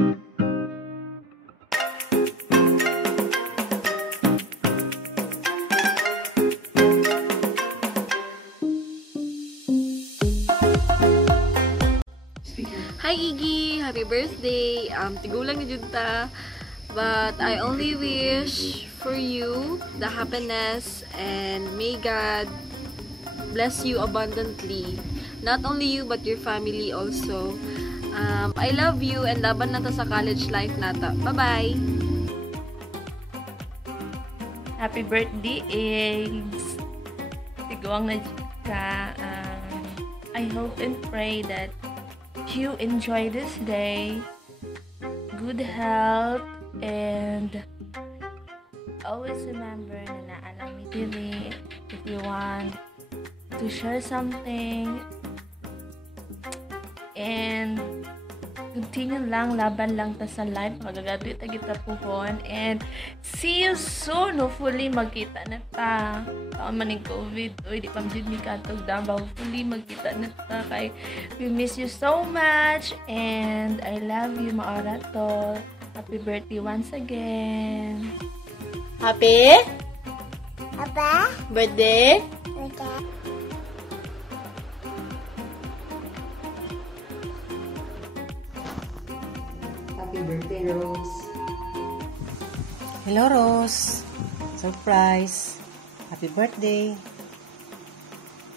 Hi Iggy! Happy birthday! Tigulang na jud ta. But I only wish for you the happiness and may God bless you abundantly. Not only you but your family also. I love you and laban na ta sa college life nata. Bye-bye! Happy birthday, Eggs! Tiguang na jud ka. I hope and pray that you enjoy this day, good health, and always remember na naalam ni Dili if you want to share something, and continue lang, laban lang ta sa life, magagadit ta kita puhon, and see you soon. Hopefully magkita na ta. Kaon man ning COVID, oy di pa jud mi katog Davao. Hopefully magkita na ta kay we miss you so much, and I love you, Maorato. Happy birthday once again. Happy birthday. Happy birthday, Rose. Hello, Rose. Surprise. Happy birthday.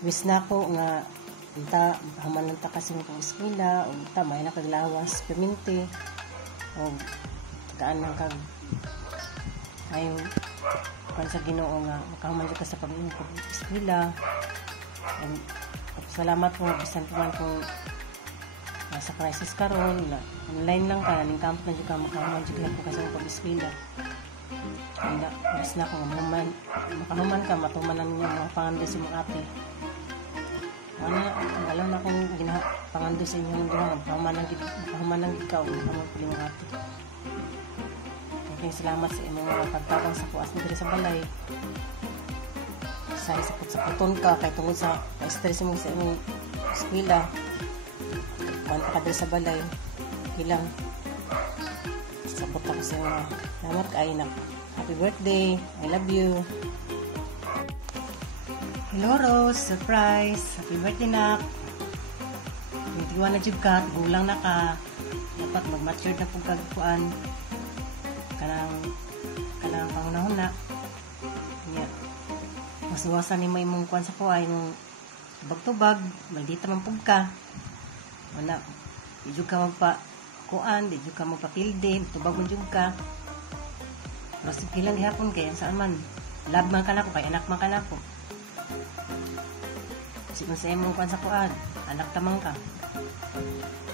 Wish na ko nga unta hamanan ta kasi ng eskwela, unta may nakaglawas permente. O tagaan lang kag ayo kan sa Ginoo nga makahuman ka sa pag-inom ko eskwela. And salamat po bisan pa man kung sa crisis karon na online lang ka ning camp na jud ka makahuman jud lang ko kasi pag-eskwela. Anda, mas na ko makahuman ka matumanan niya mga pangando sa mga ate. Alam na kung pangando sa inyong duha, makahuman ng ikaw, makahuman po yung ate. Maraming salamat sa inyong mga pagtabang sa kuas mo diri sa balay. Sa puton ka, kay tungod sa stress mo sa inyong eskwela. Kanta ka diri sa balay. Ilang sapot ako sa inyo. Salamat ka, Ainak. Happy birthday. I love you. Hello, Rose. Surprise. Happy birthday, Nak. Hindi na jud ka. Gulang na ka. Dapat mag-mature na pong kagpuan. Kanang pangunahon na. Yeah. Masuwasan ni may mong kuan sa kuhay. Nung tubag-tubag. Maldita man pug ka. Wala. Di jud ka magpa-kuan. Di jud ka magpa-pilde. Tubag mo jud ka. Pero sipilang hapon kaya saan man. Love man ka na ko. Kaya anak man ka na ko. Kasi kung sa imong kuan sa kuan, anak tamang ka.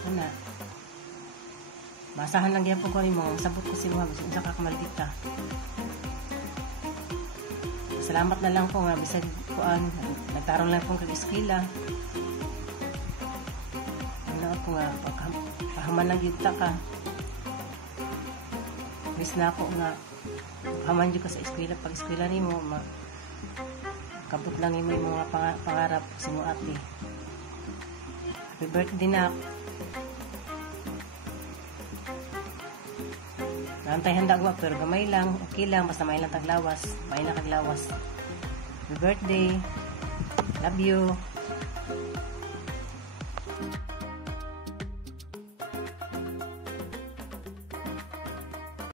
Una. Masahan lang gyapon ko nimo, sabot ko si mga unsa ka kamaldita. Salamat na lang ko nga bisag kuan, nagtaron lang ko kag eskwela. Ano ako nga pahaman lang gyud ta ka. Bis na ako nga pahaman jud ka sa eskwela pag eskwela nimo kabot lang yung mga pangarap sa mga ate. Happy birthday, Nak. Nantay handa ko pero gamay lang. Okay lang. Basta may lang taglawas. May lang taglawas. Happy birthday. Love you.